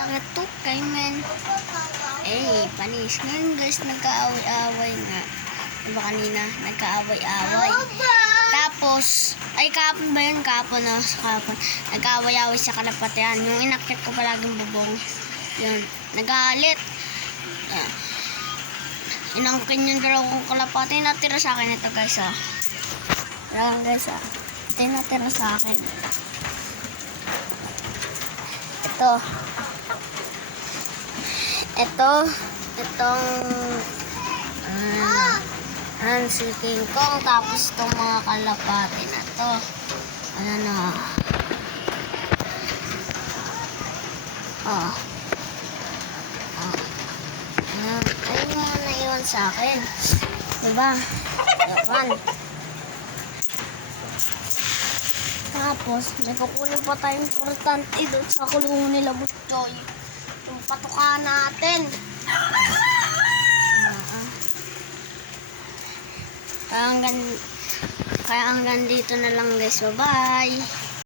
Sakit to kay men. Panis. Ngayon guys, nagkaaway-away nga. Diba kanina? Nagkaaway-away. Tapos, kahapon ba yun? Kahapon. Nagkaaway-away sa kalapatian. Yung inakit ko palaging bubong. Yun. Nagalit. Inangkin yung dalawang kalapati. Natira sa akin ito guys Ayan guys Ito yung natira sa akin. Itong si King Kong, tapos itong mga kalapati na to. Ayan ayun mga naiwan sa akin. Diba? Ewan. Tapos, may kukunin pa tayong importante doon sa kulungan nila Butchoy. Yung patukaan natin. Kaya hanggang dito na lang guys. Bye-bye!